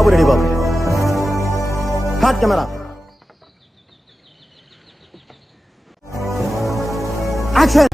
బాబు ready బాబు. Hot camera action.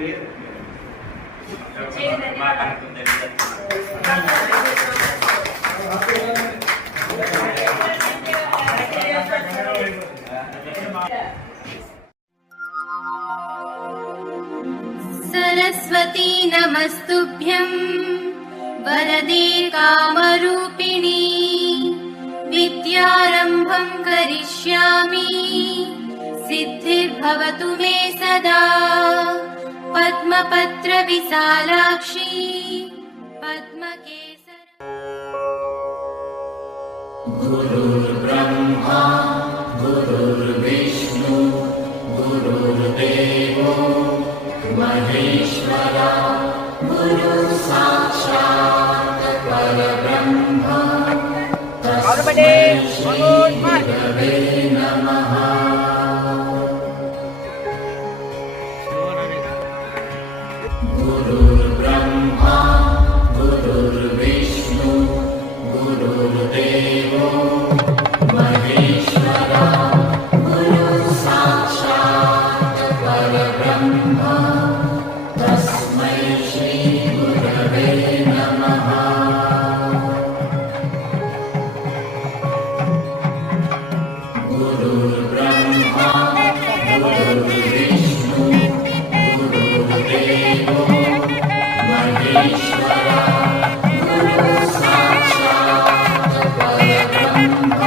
లేదు మాట్లాడుతుంది वरदे कामरूपिणी विद्यारम्भं करिष्यामि सिद्धिर्भवतु मे सदा पद्मपत्र विशालाक्षी पद्मकेसर। गुरुर्ब्रह्मा गुरुर्विष्णु गुरुर्देवो महेश्वरा गुरु साक्षात् परब्रह्म तस्मै श्री गुरवे नमः। गुरुर्ब्रह्मा गुरुर्विष्णु गुरुर्देवो महेश्वरा गुरु साक्षात् परब्रह्म तस्मै श्री गुरवे नमः। गुरुर्ब्रह्मा गुरुर्विष्णु गुरुर्देवो महेश्वरा गुरु साक्षात् परब्रह्म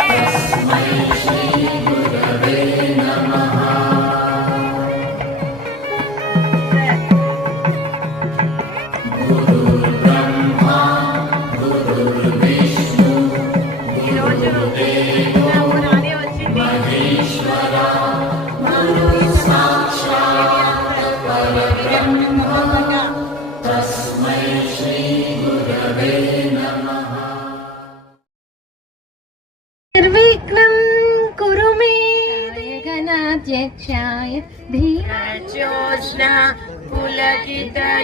तस्मै श्री गुरवे नमः। गुरुर्ब्रह्मा गुरुर्विष्णु गुरुर्देवो महेश्वरा गुरु साक्षात् परब्रह्म तस्मै श्री गुरवे नमः। निर्विघ्नं कुरु मे गणाध्यक्षाय ज्योत्स्ना पुलकितयामिनी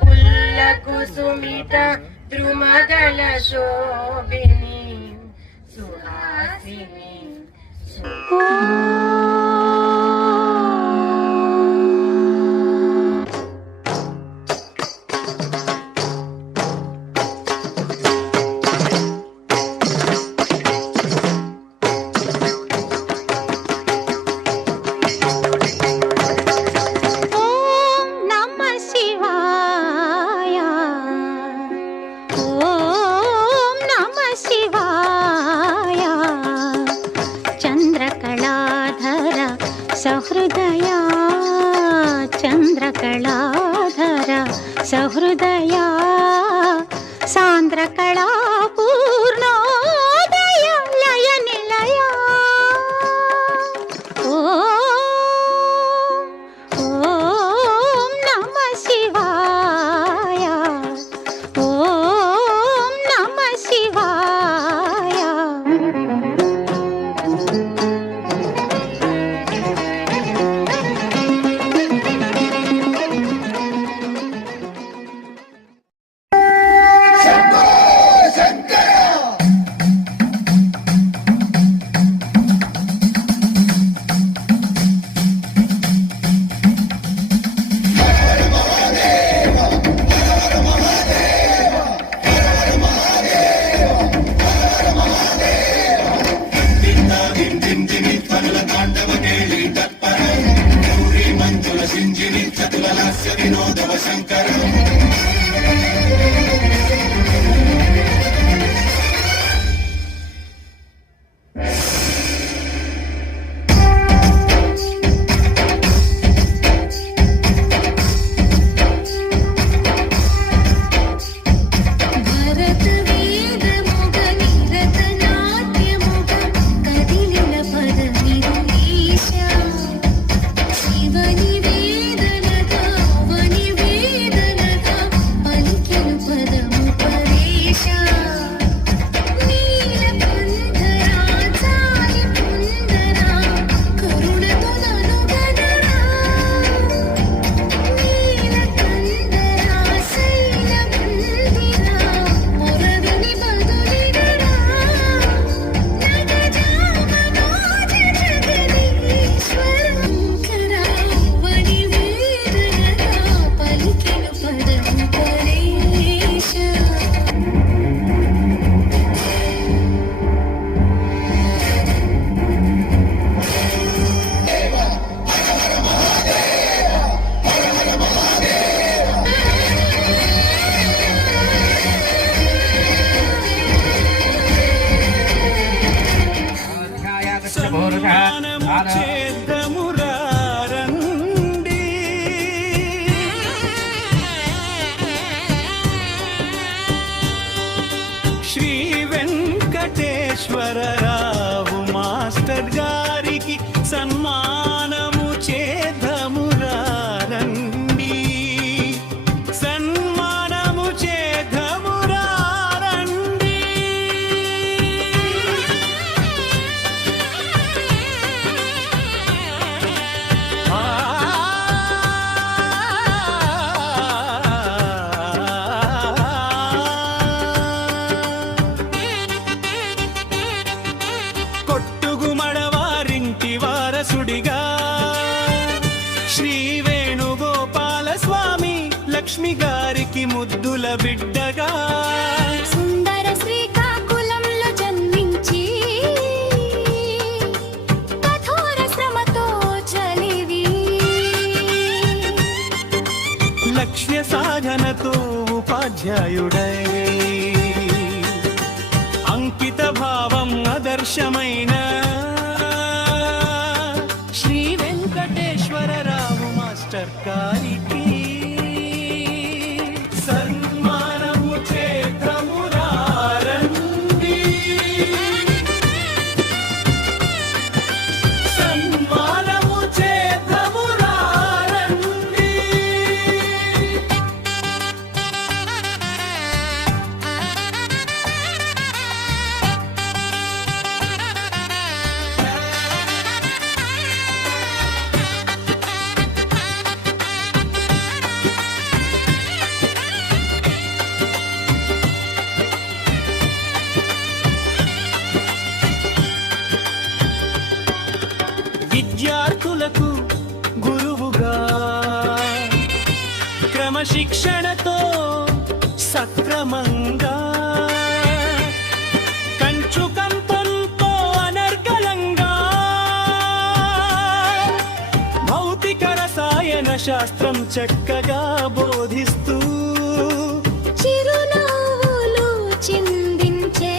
पुल्लकुसुमिता द्रुमदल शोभिनी सुहासिनी सहृदया चन्द्रकलाधर सहृदया सान्द्रकला पूर्णोदय लय निलया ॐ नमः शिवाय ॐ नमः शिवाय। శివని వేదనగా శ్రీ వెంకటేశ్వరరావు మాస్టర్ గారికి సన్మానము చేద్దామురా రండి, సన్మానము చేద్దామురా రండి. కొట్టుగుమడవారింటి వారసుడిగా శ్రీ వేణుగోపాల స్వామి లక్ష్మి గారికి ముద్దుల బిడ్డగా సుందర శ్రీకాకుళంలో జన్మించి కఠోర శ్రమతో చలివి లక్ష్య సాధనతో ఉపాధ్యాయుడై అంకిత భావం ఆదర్శమైన శ్రీ వెంకటేశ్వరరావు మాస్టర్ గారికి సన్మానము చేద్దామురా రండి, సన్మానము చేద్దామురా రండి. విద్యార్థులకు గురువుగా క్రమశిక్షణతో సక్రమంగా కంచుకంపంతో అనర్గళంగా భౌతిక రసాయన శాస్త్రం చక్కగా బోధిస్తూ చిరునవ్వులు చిందించే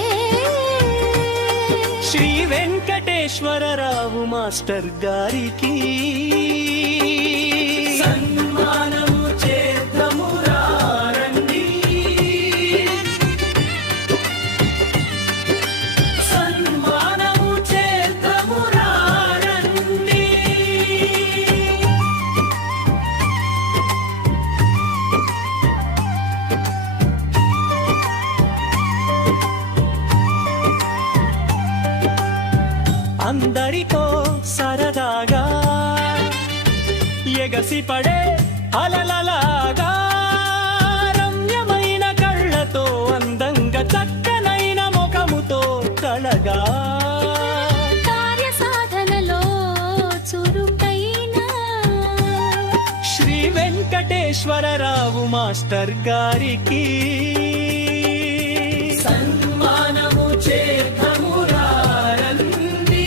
శ్రీ వెంకటేశ్వరరావు మాస్టర్ గారికి సన్మానము చేద్దామురా రండి, సన్మానము చేద్దామురా రండి. అందరితో సరదాగా ఎగసిపడే అలలలాగా రమ్యమైన కళ్ళతో అందంగా చక్కనైన ముఖముతో కళగా కార్య సాధనలో చురుకైన శ్రీ వెంకటేశ్వరరావు మాస్టర్ గారికి సన్మానము చేద్దామురా రండి,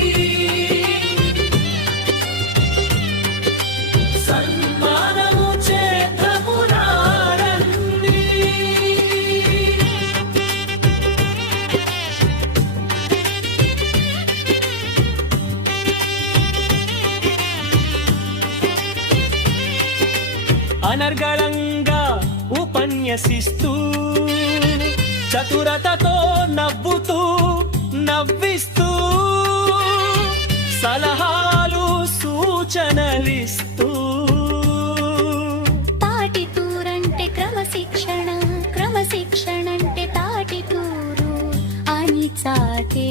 సన్మానము చేద్దామురా రండి. అనర్గళంగా ఉపన్యసిస్తూ చతురతతో నవ్వుతూ నవ్విస్తూ సలహాలు సూచనలిస్తూ తాటితూరంటే క్రమశిక్షణ, క్రమశిక్షణంటే తాటితూరు అని చాటే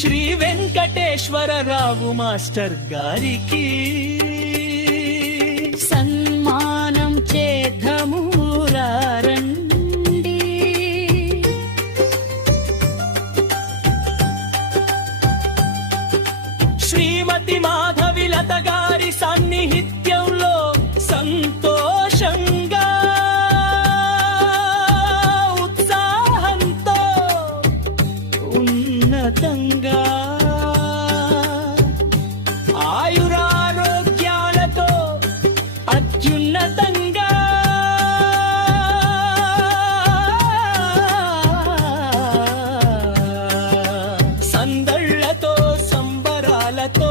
శ్రీ వెంకటేశ్వరరావు మాస్టర్ గారికి సన్మానం చేద్దామురా రండి, శ్రీమతి మాధవిలత గారి సాన్నిహిత్యంలో సంతోషంగా ఉత్సాహంతో ఉన్నతంగా ఆయురారోగ్యాలతో అత్యున్నతంగా సందళ్ళతో సంబరాలతో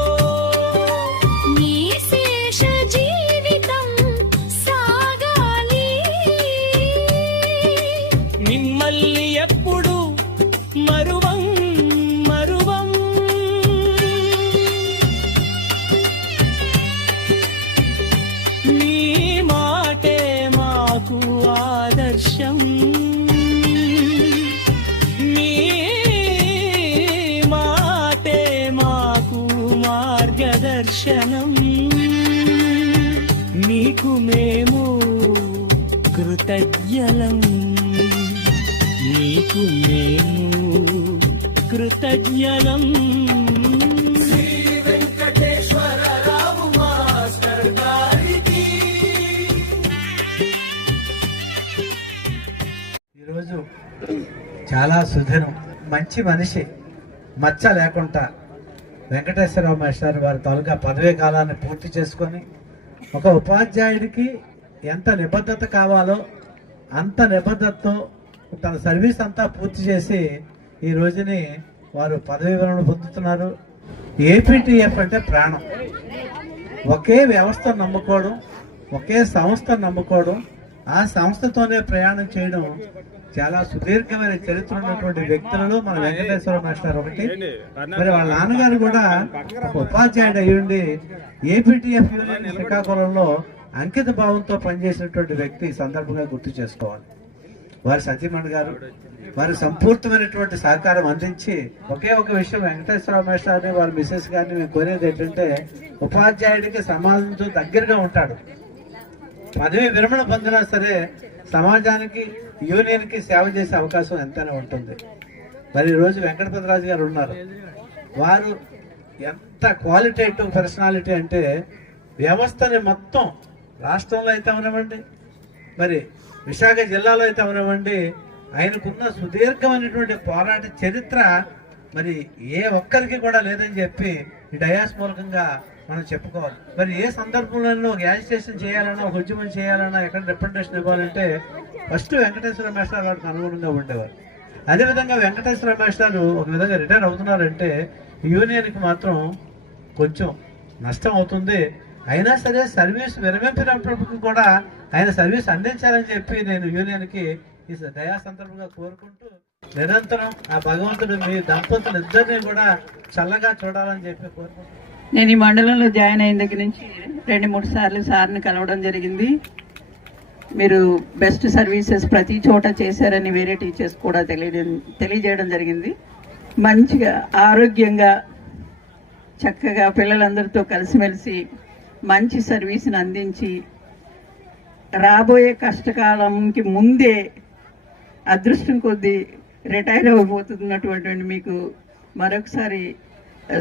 నీ శేష జీవితం సాగాలి. మిమ్మల్ని కృతజ్ఞలం నీకు మేము కృతజ్ఞలం. శ్రీ వెంకటేశ్వరరావు మాస్టర్ గారికి. ఈరోజు చాలా సుదినం, మంచి మనిషి, మచ్చ లేకుండా వెంకటేశ్వరరావు మాస్టర్ వారి తాలూకా పదవీ కాలాన్ని పూర్తి చేసుకొని ఒక ఉపాధ్యాయుడికి ఎంత నిబద్ధత కావాలో అంత నిబద్ధతతో తన సర్వీస్ అంతా పూర్తి చేసి ఈ రోజుని వారు పదవీ విరమణ పొందుతున్నారు. ఏపీటీఎఫ్ అంటే ప్రాణం. ఒకే వ్యవస్థను నమ్ముకోవడం, ఒకే సంస్థను నమ్ముకోవడం, ఆ సంస్థతోనే ప్రయాణం చేయడం చాలా సుదీర్ఘమైన చరిత్ర ఉన్నటువంటి వ్యక్తులలో మన వెంకటేశ్వర మాస్టర్ ఒకటి. మరి వాళ్ళ నాన్నగారు కూడా ఒక ఉపాధ్యాయుడు అయ్యుండి ఏపీటీఎఫ్ యూనియన్ శ్రీకాకుళంలో అంకిత భావంతో పనిచేసినటువంటి వ్యక్తి ఈ సందర్భంగా గుర్తు చేసుకోవాలి. వారి సతీమణి గారు వారి సంపూర్ణమైనటువంటి సహకారం అందించి ఒకే ఒక విషయం వెంకటేశ్వర మాస్టర్ని వారి మిసెస్ గారిని మేము కోరేది ఏంటంటే ఉపాధ్యాయుడికి సమాజంతో దగ్గరగా ఉంటాడు. పదవి విరమణ పొందినా సరే సమాజానికి యూనియన్కి సేవ చేసే అవకాశం ఎంతైనా ఉంటుంది. మరి ఈరోజు వెంకటపతిరాజు గారు ఉన్నారు. వారు ఎంత క్వాలిటేటివ్ పర్సనాలిటీ అంటే వ్యవస్థని మొత్తం రాష్ట్రంలో అయితే అవనివ్వండి, మరి విశాఖ జిల్లాలో అయితే అవనివ్వండి, ఆయనకున్న సుదీర్ఘమైనటువంటి పోరాట చరిత్ర మరి ఏ ఒక్కరికి కూడా లేదని చెప్పి ఈ డయాస్ మూలకంగా మనం చెప్పుకోవాలి. మరి ఏ సందర్భంలో ఒక యాజిటేషన్ చేయాలన్నా, ఒక ఉద్యమం చేయాలన్నా, ఎక్కడ రిప్రజెంటేషన్ ఇవ్వాలంటే ఫస్ట్ వెంకటేశ్వర మాస్టర్ వారికి అనుగుణంగా ఉండేవారు. అదేవిధంగా వెంకటేశ్వర మాస్టర్ ఒక విధంగా రిటైర్ అవుతున్నారంటే యూనియన్కి మాత్రం కొంచెం నష్టం అవుతుంది. అయినా సరే సర్వీస్ విరమింపినప్పటికీ కూడా ఆయన సర్వీస్ అందించాలని చెప్పి నేను యూనియన్కి ఈ దయా సందర్భంగా కోరుకుంటూ నిరంతరం ఆ భగవంతుడు మీ దంపతులు ఇద్దరిని కూడా చల్లగా చూడాలని చెప్పి కోరుకుంటున్నాను. నేను ఈ మండలంలో జాయిన్ అయిన దగ్గర నుంచి 2-3 సార్లు సార్ని కలవడం జరిగింది. మీరు బెస్ట్ సర్వీసెస్ ప్రతి చోట చేశారని వేరే టీచర్స్ కూడా తెలియజేయడం జరిగింది. మంచిగా ఆరోగ్యంగా చక్కగా పిల్లలందరితో కలిసిమెలిసి మంచి సర్వీస్ని అందించి రాబోయే కష్టకాలంకి ముందే అదృష్టం కొద్దీ రిటైర్ అయిపోతున్నటువంటి మీకు మరొకసారి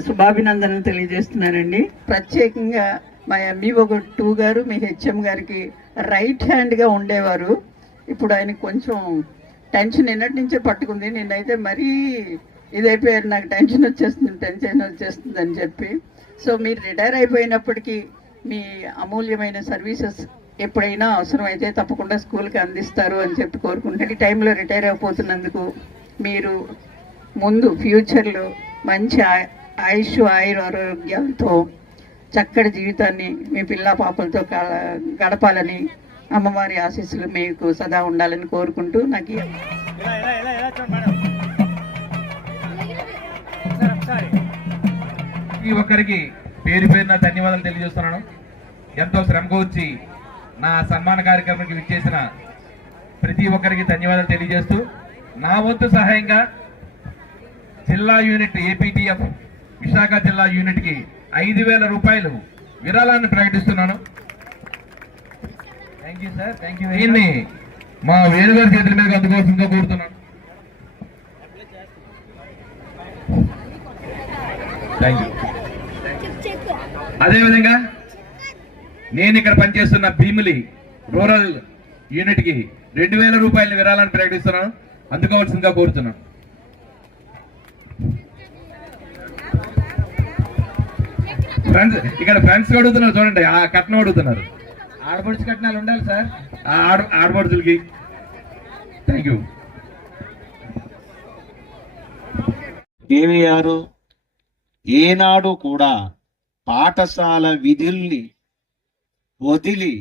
శుభాభినందనలు తెలియజేస్తున్నానండి. ప్రత్యేకంగా మా ఎంఈఓ 2 గారు మీ హెచ్ఎం గారికి రైట్ హ్యాండ్గా ఉండేవారు. ఇప్పుడు ఆయనకు కొంచెం టెన్షన్ నిన్నటి నుంచే పట్టుకుంది. నిన్నైతే మరీ ఇదైపోయారు, నాకు టెన్షన్ వచ్చేస్తుంది అని చెప్పి. సో మీరు రిటైర్ అయిపోయినప్పటికీ మీ అమూల్యమైన సర్వీసెస్ ఎప్పుడైనా అవసరమైతే తప్పకుండా స్కూల్కి అందిస్తారు అని చెప్పి కోరుకుంటాను. ఈ టైంలో రిటైర్ అయిపోతున్నందుకు మీరు ముందు ఫ్యూచర్లో మంచి ఆయుష్ ఆరోగ్యాలతో చక్కటి జీవితాన్ని మీ పిల్ల పాపలతో గడపాలని అమ్మవారి ఆశీస్సులు మీకు సదా ఉండాలని కోరుకుంటూ నాకు ఈ ఒక్కరికి పేరు పేరున ధన్యవాదాలు తెలియజేస్తున్నాను. ఎంతో శ్రమకు వచ్చి నా సన్మాన కార్యక్రమానికి విచ్చేసిన ప్రతి ఒక్కరికి ధన్యవాదాలు తెలియజేస్తూ నా వంతు సహాయంగా జిల్లా యూనిట్ ఏపీటీఎఫ్ విశాఖ జిల్లా యూనిట్కి 5,000 రూపాయలు విరాళాన్ని ప్రకటిస్తున్నాను. Thank you sir, thank you. దీన్ని మా వేణుగారి చేతుల మీద అందుకోవాల్సిందిగా కోరుతున్నాను. Thank you. అదేవిధంగా నేను ఇక్కడ పనిచేస్తున్న భీమిలి రూరల్ యూనిట్కి 2,000 రూపాయల విరాళాన్ని ప్రకటిస్తున్నాను, అందుకోవాల్సిందిగా కోరుతున్నాను. ఫ్రెండ్స్ ఇక్కడ ఫ్రెండ్స్ అడుగుతున్నారు చూడండి, ఆ కట్నం అడుగుతున్నారు. ఆడపడుచు కట్నాలు ఉండాలి సార్, ఆడపడుచులకి. Thank you. కేవీఆర్ ఏనాడు కూడా పాఠశాల విధుల్ని వదిలి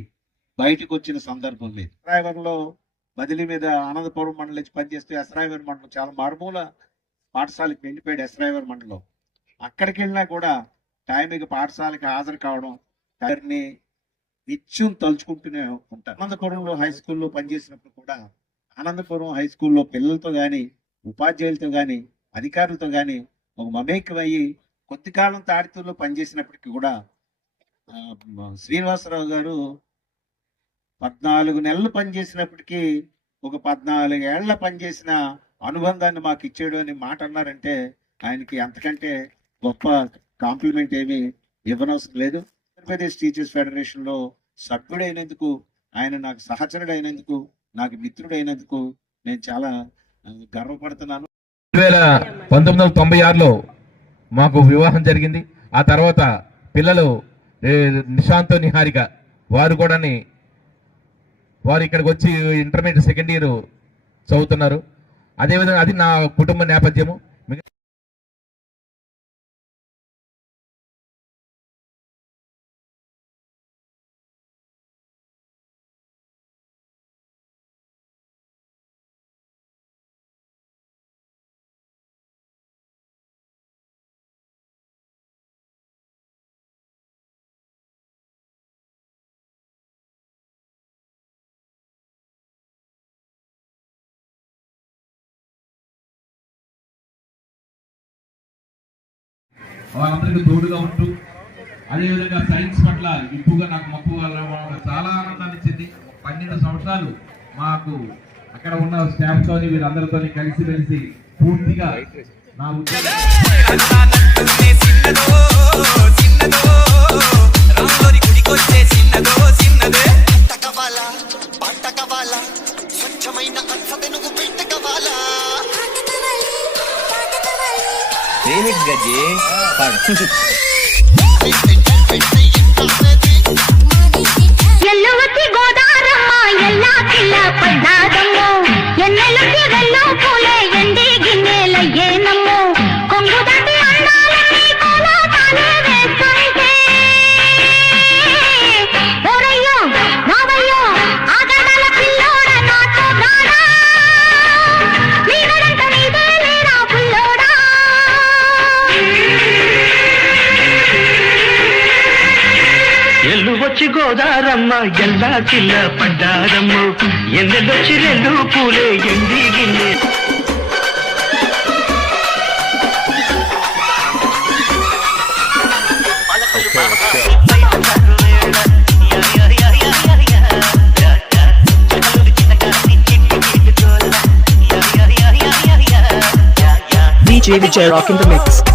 బయటకు వచ్చిన సందర్భం లేదు. ఎస్రాయవరంలో బదిలీ మీద అనంతపురం మండలం నుంచి పనిచేస్తే ఎస్రాయవరం మండలం చాలా మారుమూల పాఠశాలకు వెళ్ళిపోయాడు. ఎస్రాయవరం మండలం అక్కడికి వెళ్ళినా కూడా టైంకి పాఠశాలకి హాజరు కావడం దాన్ని నిత్యం తలుచుకుంటూనే ఉంటారు. అనంతపురంలో హై స్కూల్లో పనిచేసినప్పుడు కూడా అనంతపురం హై స్కూల్లో పిల్లలతో కానీ ఉపాధ్యాయులతో కానీ అధికారులతో కానీ ఒక మమేకమయ్యి కొద్ది కాలం తాడితూరులో పనిచేసినప్పటికీ కూడా శ్రీనివాసరావు గారు 14 నెలలు పనిచేసినప్పటికీ ఒక 14 ఏళ్ల పనిచేసిన అనుబంధాన్ని మాకు ఇచ్చాడు అని మాట అన్నారంటే ఆయనకి అంతకంటే గొప్ప కాంప్లిమెంట్ ఏమీ ఇవ్వనవసరం లేదు. ఆంధ్రప్రదేశ్ టీచర్స్ ఫెడరేషన్ లో సభ్యుడైనందుకు, ఆయన నాకు సహచరుడైనందుకు, నాకు మిత్రుడైనందుకు నేను చాలా గర్వపడుతున్నాను. 1996లో మాకు వివాహం జరిగింది. ఆ తర్వాత పిల్లలు నిశాంత్, నిహారిక వారు ఇక్కడికి వచ్చి ఇంటర్మీడియట్ సెకండ్ ఇయర్ చదువుతున్నారు. అదేవిధంగా అది నా కుటుంబ నేపథ్యము. వాళ్ళందరికీ తోడుగా ఉంటూ, అదేవిధంగా సైన్స్ పట్ల ఎక్కువగా నాకు మక్కువ చాలా ఆనందాన్ని ఇచ్చింది. 12 సంవత్సరాలు మాకు అక్కడ ఉన్న స్టాఫ్ తోని వీరందరితో కలిసి పూర్తిగా నా ఉద్యోగం ఎల్లువతి గోదారమ్మ ఎల్లా కిల్ల పడ్డాదమ్మో ఎన్నెలుకి వెల్లో పూలే ఎండి గిన్నెలయ్యేనమ్మో కొంగు దాటి అన్నాలని కోలాటాలే వేస్తుంటే ఓరయ్యో రావయ్యో ఆగడాల పిల్లోడ నాతో రాడా నీవెంత నీదే లేరా పిల్లోడా. ఎల్లువచ్చి గోదారమ్మ ఎల్లా కిల్ల పడ్డారమ్మ ఎన్నెలొచ్చి రెండు పూలే ఎండి గిన్నె. DJ Vijay Rock in the mix.